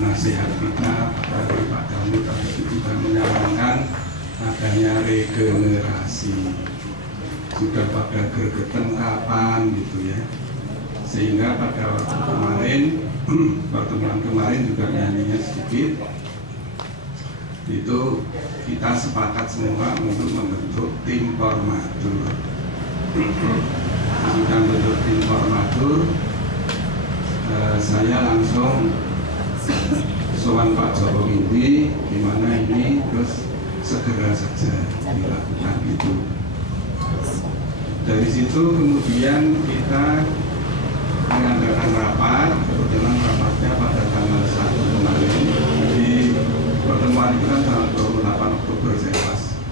nasihat kita dari Pak Damut tadi juga menyarankan adanya regenerasi. Sudah pada gergeten kapan gitu ya, sehingga pada waktu kemarin pertemuan kemarin juga nyanyinya sedikit itu kita sepakat semua untuk membentuk tim formatur. Sudah bentuk tim formatur, saya langsung sowan Pak Jokowi gimana ini, terus segera saja dilakukan itu. Dari situ kemudian kita mengadakan rapat, kebetulan rapatnya pada tanggal 1 kemarin. Jadi pertemuan itu kan tanggal 28 Oktober saya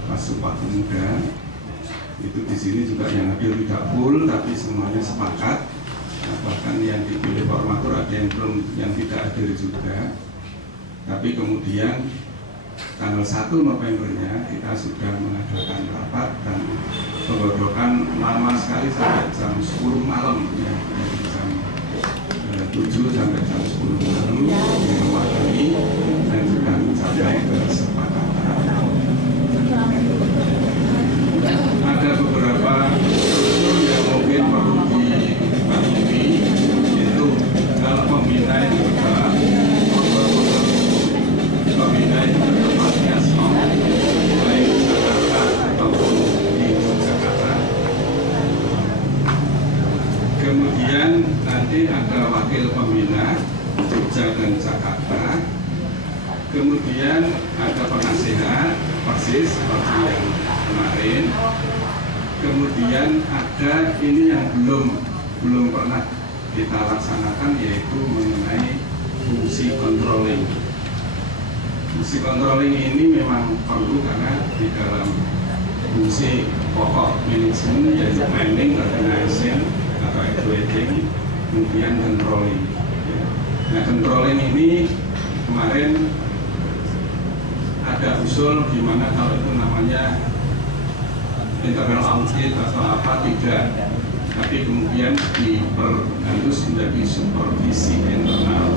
pas Sumpah Pemuda. Itu di sini juga yang hadir tidak full, tapi semuanya sepakat. Nah, bahkan yang dipilih formatur ada yang belum, yang tidak hadir juga. Tapi kemudian tanggal 1 Novembernya kita sudah mengadakan rapat dan penggodokan lama sekali sampai jam 10 malam ya, dari jam 7 sampai jam 10 malam mewakili dan sudah mencapai kesepakatan. Ada beberapa unsur yang mungkin perlu dibagi, yaitu kalau pembina itu adalah pembina itu tempatnya semua, baik di Jakarta ataupun di Jakarta. Kemudian nanti ada wakil pembina Jogja dan Jakarta. Kemudian ada penasehat persis seperti yang kemarin. Kemudian ada ini yang belum pernah kita laksanakan, yaitu mengenai fungsi controlling. Fungsi controlling ini memang perlu karena di dalam fungsi pokok manajemen yaitu planning, organizing atau evaluating, kemudian controlling. Nah, controlling ini kemarin ada usul di mana kalau itu namanya internal audit atau apa tidak, tapi kemudian harus menjadi supervisi internal.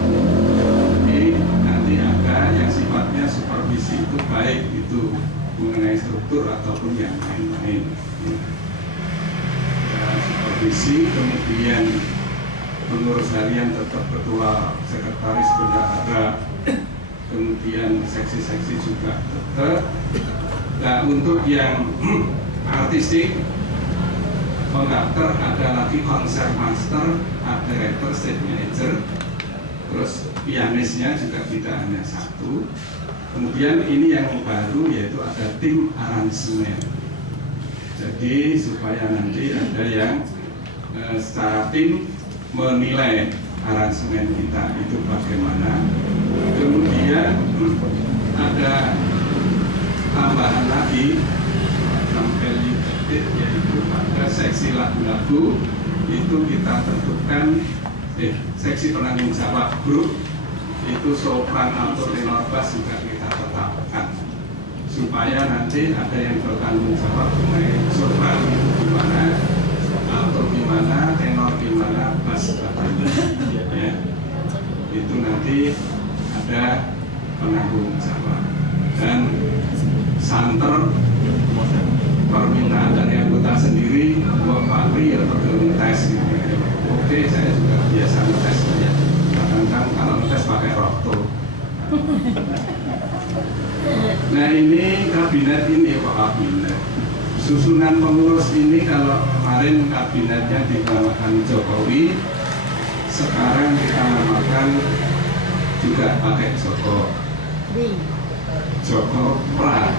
Jadi nanti ada yang sifatnya supervisi itu baik itu mengenai struktur ataupun yang lain-lain. Supervisi, kemudian pengurus harian tetap ketua, sekretaris, bendahara, kemudian seksi-seksi juga tetap. Nah, untuk yang artistik, konduktor ada lagi konser master, art director, stage manager, terus pianisnya juga tidak hanya satu. Kemudian ini yang baru yaitu ada tim aransemen. Jadi supaya nanti ada yang secara tim menilai aransemen kita itu bagaimana. Kemudian ada tambahan lagi sampai yaitu pada seksi lagu-lagu itu kita tentukan seksi penanggung jawab grup itu sopran atau tenor bass juga kita tetapkan supaya nanti ada yang bertanggung jawab mengenai sopran gimana atau gimana, tenor gimana, bass bagaimana ya. Itu nanti ada penanggung jawab dan santer permintaan dari anggota sendiri buat Pak Pri ya perlu tes gitu. Oke, saya juga biasa tes ya. Kadang-kadang kalau tes pakai rokto. Nah, ini kabinet ini Pak kabinet. Susunan pengurus ini kalau kemarin kabinetnya dinamakan Jokowi, sekarang kita namakan juga pakai Joko Pra.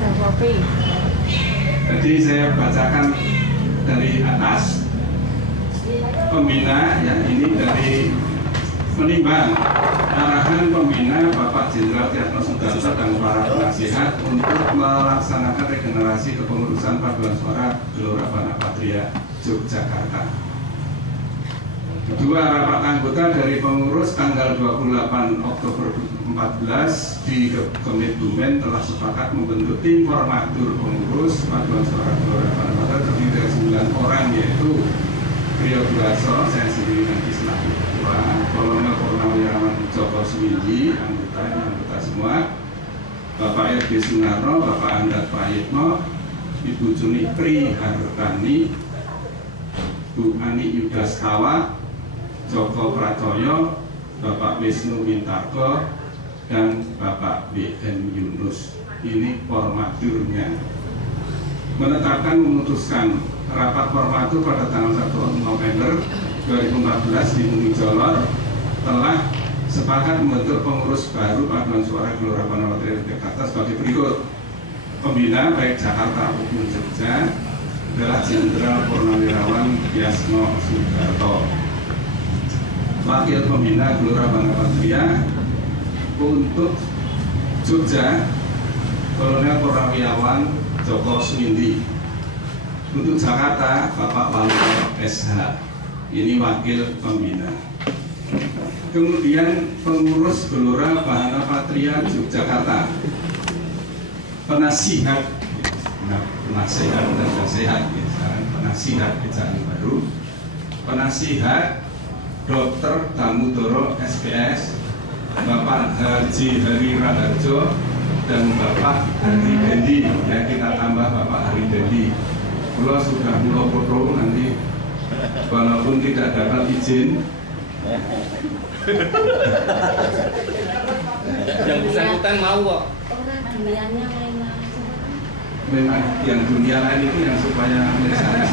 Jokowi. Jadi saya bacakan dari atas. Pembina yang ini dari menimbang arahan pembina Bapak Jenderal Tiyatno Sudarso dan para penasihat untuk melaksanakan regenerasi kepengurusan paduan suara Gelora Banapatria Yogyakarta. Kedua, rapat anggota dari pengurus tanggal 28 Oktober 2014 di Kemenbumen telah sepakat membentuk tim formatur pengurus paduan suara Gelora Banapatria terdiri dari 9 orang, yaitu Rio Duarso, saya sendiri nanti selaku ketua, Kolonel Purnawirawan Joko Semindi, anggota semua, Bapak R.D. Sunarno, Bapak Andat Prayitno, Ibu Junipri Hartani, Bu Ani Yudaskawa, Joko Pratoyo, Bapak Wisnu Wintarko, dan Bapak B.N. Yunus. Ini formaturnya. Menetapkan memutuskan rapat formatur pada tanggal 1 November 2014 di Bumi Jolor telah sepakat membentuk pengurus baru paduan suara Gelora Panawatri Jakarta sebagai berikut. Pembina baik Jakarta maupun Jogja adalah Jenderal Purnawirawan Yasno Sudarto. Wakil pembina Gelora Panawatria untuk Jogja Kolonel Purnawirawan Joko Semindi. Untuk Jakarta Bapak Walter SH. Ini wakil pembina. Kemudian pengurus Gelora Panawatria Yogyakarta, penasihat, penasihat dan nasihat, penasihat Kejaksaan Baru, penasihat Dr. Damudoro SPS, Bapak Haji Hari Raharjo dan Bapak Hari Dendi. Ya, kita tambah Bapak Hari Dendi. Kalau sudah mulai foto nanti, walaupun tidak dapat izin, yang bersangkutan mau kok. Dunianya lain memang yang dunia lain itu yang supaya misalnya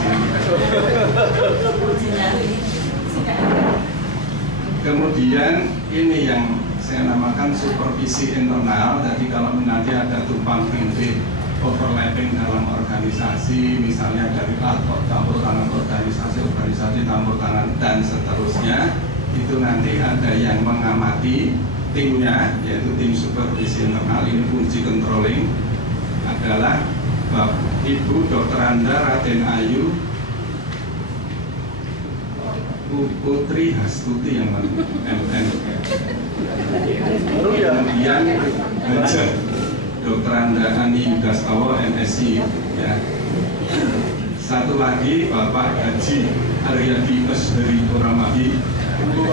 kemudian ini yang saya namakan supervisi internal. Jadi kalau nanti ada tumpang tindih overlapping dalam organisasi, misalnya dari campur tangan organisasi campur tangan dan seterusnya, itu nanti ada yang mengamati timnya, yaitu tim supervisi internal. Ini fungsi controlling adalah Ibu Dr. Anda Raden Ayu Putri Hastuti yang MN. Kemudian Dr. Anda Ani Yudaskawa MSI, ya. Satu lagi Bapak Haji Aryadi Ashari Kuramahi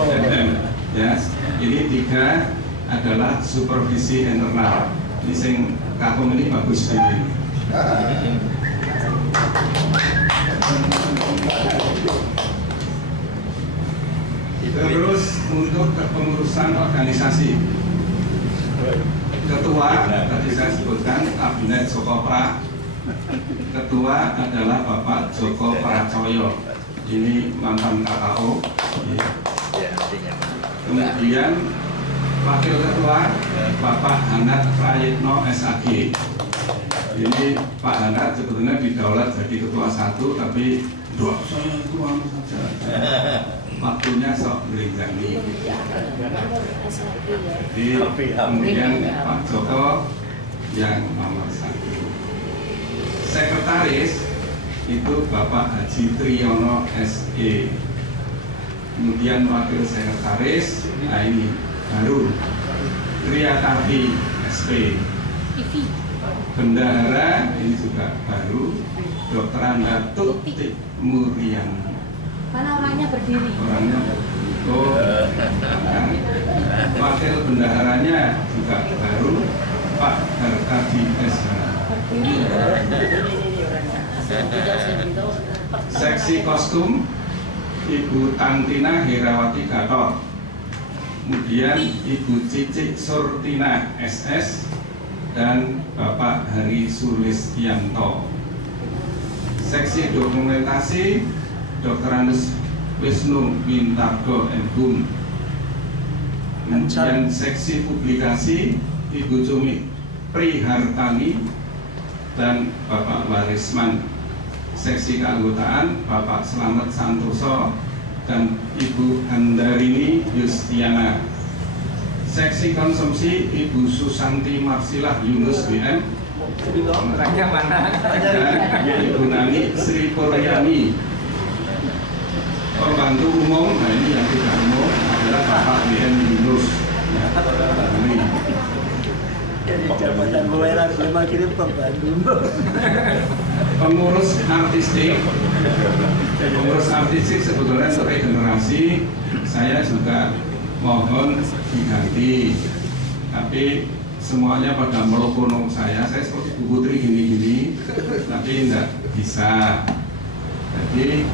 MM, ya. Ini tiga adalah supervisi internal. Ini sing kakum ini bagus ini. Terus untuk kepengurusan organisasi, ketua tadi saya sebutkan Kabinet Jokopra. Ketua adalah Bapak Joko Pracoyo. Ini mantan KKO. Kemudian Wakil Ketua Bapak Hanat Prayitno SAG. Ini Pak Hanat sebetulnya didaulat jadi ketua satu, tapi dok saya ketua saja. Waktunya sok beringgangi. Jadi kemudian Pak Joko yang nomor 1. Sekretaris itu Bapak Haji Triyono SE. Kemudian wakil sekretaris, nah ini baru Triyatavi SP. Bendahara ini juga baru Dr. Anda Tutik Murian. Mana orangnya berdiri? Orangnya wakil bendaharanya juga baru Pak Hartadi SH. Seksi kostum Ibu Tantina Herawati Gatot. Kemudian Ibu Cicik Surtina SS dan Bapak Hari Sulistianto. Seksi dokumentasi Dr. Andes Wisnu Wintarko MHum. Kemudian seksi publikasi Ibu Cumi Prihartani dan Bapak Warisman. Seksi keanggotaan Bapak Slamet Santoso dan Ibu Handarini Yustiana. Seksi konsumsi Ibu Susanti Marsilah Yunus BM dan Ibu Nani Sri Poryani. Pembantu umum, nah ini yang tidak umum adalah Bapak BN Yunus. Jadi jabatan pemerintah memang kirim pembantu. Pengurus artistik sebetulnya untuk regenerasi saya juga mohon diganti. Tapi semuanya pada melokono saya seperti Bu Putri gini-gini, tapi tidak bisa. Jadi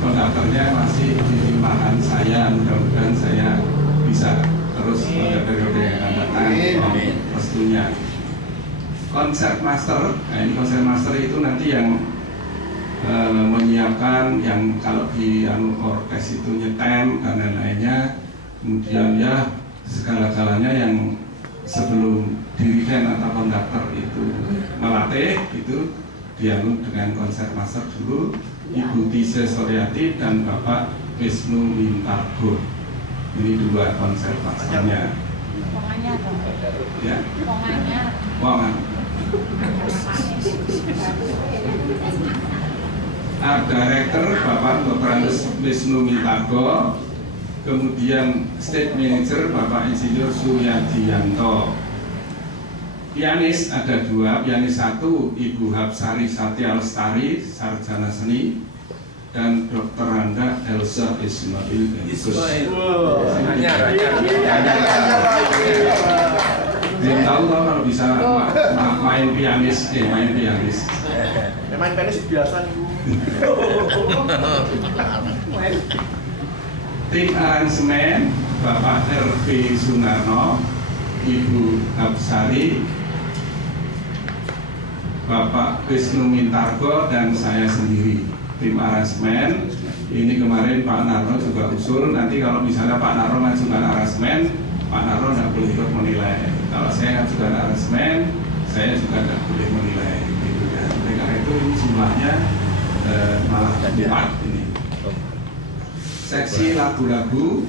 konduktornya masih di limpahan saya, mudah-mudahan saya bisa terus pada periode yang akan datang. Pastinya. Konsert master, nah ini konsert master itu nanti yang menyiapkan, yang kalau di orkes itu nyetem dan lain-lainnya, kemudian ya segala-galanya yang sebelum dirigen atau konduktor itu melatih itu dianu dengan konser master dulu, Ibu Tise Suryati dan Bapak Wisnu Mintargo. Ini dua konser masternya. Pongannya dong. Ya. Pongannya. Pongan. Art Director Bapak Dr. Wisnu Mintargo, kemudian Stage Manager Bapak Insinyur Suyadianto. Pianis ada dua, pianis satu Ibu Hapsari Satya Lestari, sarjana seni, dan Dr. Randa Elsa Ismail Engus. Belum tahu kalau bisa main pianis, main pianis. Main pianis biasa nih. Tim aransemen Bapak R.P. Sunarno, Ibu Hapsari, Bapak Wisnu Mintargo, dan saya sendiri. Tim aransemen ini kemarin Pak Narno juga usul, nanti kalau misalnya Pak Narno mengajukan aransemen, Pak Narno tidak boleh ikut menilai. Kalau saya mengajukan aransemen, saya juga tidak boleh menilai. Gitu ya. Karena itu jumlahnya malah 4 ini. Seksi lagu-lagu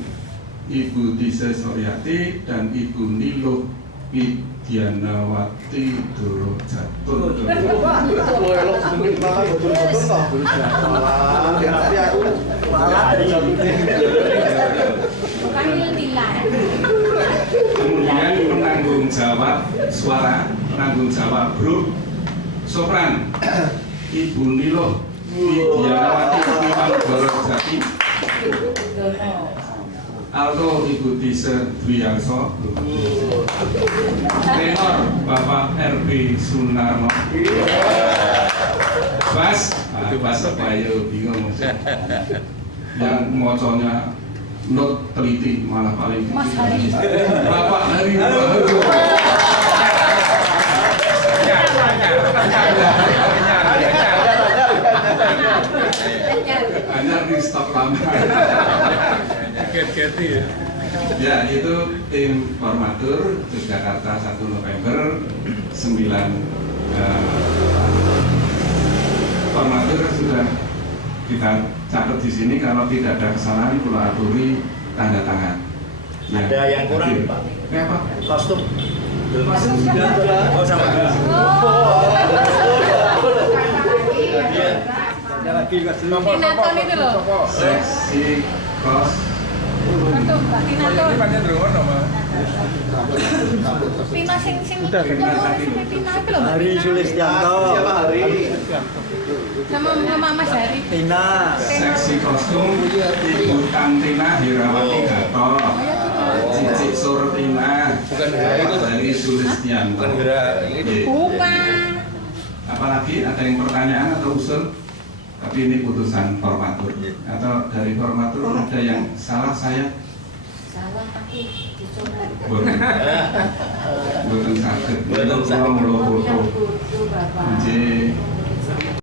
Ibu Tise Suryati dan Ibu Niluh Widyanawati Doro Jatun. Bukan nilai. Kemudian penanggung jawab suara, penanggung jawab grup sopran Ibu Niluh Widyanawati Doro Jati. Alto Ibu Tise Dwiarso. Tenor Bapak R.P. Sunarno. Bass Bayo bingung. Yang moconya not teliti malah paling Mas Hari. Bapak Hari. Hanya di stok lama. Ya, itu tim formatur Yogyakarta 1 November 9 formatur sudah kita catat di sini. Kalau tidak ada kesalahan Pulau Aturi tanda tangan. Ya, Ada yang kurang, hadir. Pak. Apa? Kostum. Masuk Oh, sama. Ada lagi Tinaton itu loh. seksi kos. Itu Mbak Tinaton. Pina sing Pina itu loh. Hari Sulistianto. Sama Mas Hari. Tina. Seksi kostum Ibu Tantina Hirawati Gato, Cicik Surtina, Bukan itu dari Sulistianto. bukan gerak ini. Bukan. Apalagi ada yang pertanyaan atau usul? Tapi ini putusan formatur. Atau dari formatur ada yang salah saya? Salah tapi dicoba. Bukan sakit. Boten Itu saged. kalau foto.